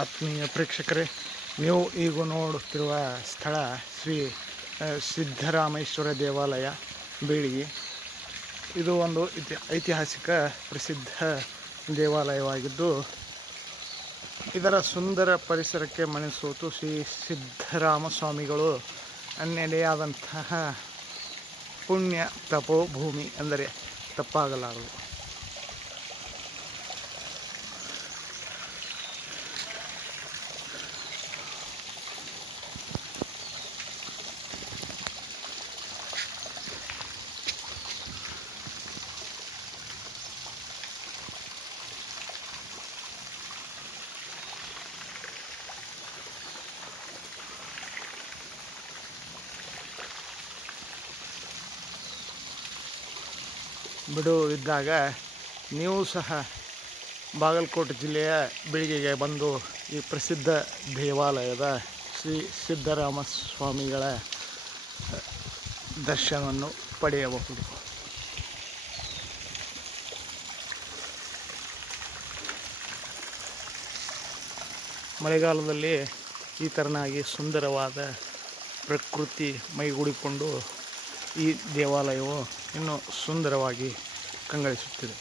ಆತ್ಮೀಯ ಪ್ರೇಕ್ಷಕರೇ, ನೀವು ಈಗ ನೋಡುತ್ತಿರುವ ಸ್ಥಳ ಶ್ರೀ ಸಿದ್ದರಾಮೇಶ್ವರ ದೇವಾಲಯ ಬೀಳಿಗೆ. ಇದು ಒಂದು ಐತಿಹಾಸಿಕ ಪ್ರಸಿದ್ಧ ದೇವಾಲಯವಾಗಿದ್ದು, ಇದರ ಸುಂದರ ಪರಿಸರಕ್ಕೆ ಮಣಿಸೋತು ಶ್ರೀ ಸಿದ್ದರಾಮ ಸ್ವಾಮಿಗಳು ನೆಲೆಯಾದಂತಹ ಪುಣ್ಯ ತಪೋಭೂಮಿ ಅಂದರೆ ತಪ್ಪಾಗಲಾರದು. ಬಿಡುವಿದ್ದಾಗ ನೀವು ಸಹ ಬಾಗಲಕೋಟೆ ಜಿಲ್ಲೆಯ ಬೀಳಿಗೆಗೆ ಬಂದು ಈ ಪ್ರಸಿದ್ಧ ದೇವಾಲಯದ ಶ್ರೀ ಸಿದ್ದರಾಮ ಸ್ವಾಮಿಗಳ ದರ್ಶನವನ್ನು ಪಡೆಯಬಹುದು. ಮಳೆಗಾಲದಲ್ಲಿ ಈ ಥರನಾಗಿ ಸುಂದರವಾದ ಪ್ರಕೃತಿ ಮೈಗೂಡಿಕೊಂಡು ಈ ದೇವಾಲಯವು ಇನ್ನೂ ಸುಂದರವಾಗಿ ಕಂಗೊಳಿಸುತ್ತಿದೆ.